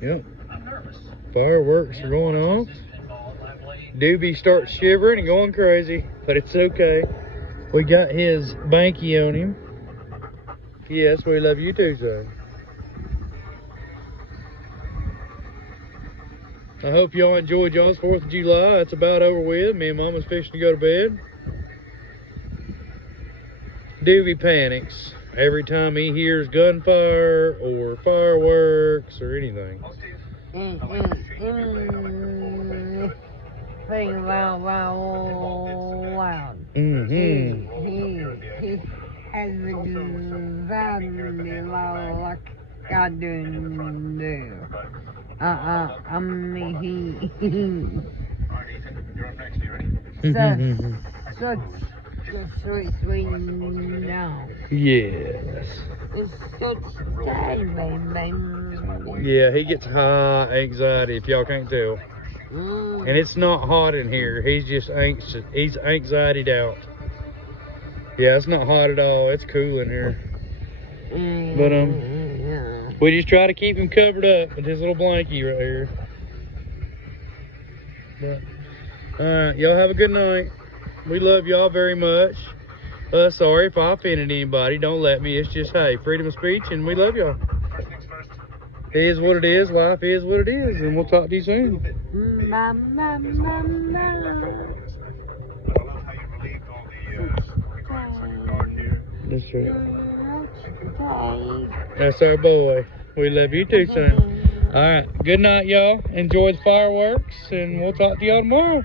Yep. Fireworks are going off. Doobie starts shivering and going crazy, but it's okay. We got his banky on him. Yes, we love you too, son. I hope y'all enjoyed y'all's 4th of July. It's about over with. Me and Mama's fixing to go to bed. Doobie panics every time he hears gunfire or fireworks or anything. Playing loud. Mm-hmm. He has anxiety like I do. Such sweet now. Yes. It's such day, baby. Yeah, he gets high anxiety, if y'all can't tell. And it's not hot in here. He's just anxious. He's anxietied out. Yeah, it's not hot at all. It's cool in here. But we just try to keep him covered up with his little blankie right here. But alright, y'all have a good night. We love y'all very much. Sorry if I offended anybody. Don't let me. It's just, hey, freedom of speech, and we love y'all. It is what it is. Life is what it is. And we'll talk to you soon. That's right. That's our boy. We love you too, son. All right. Good night, y'all. Enjoy the fireworks, and we'll talk to y'all tomorrow.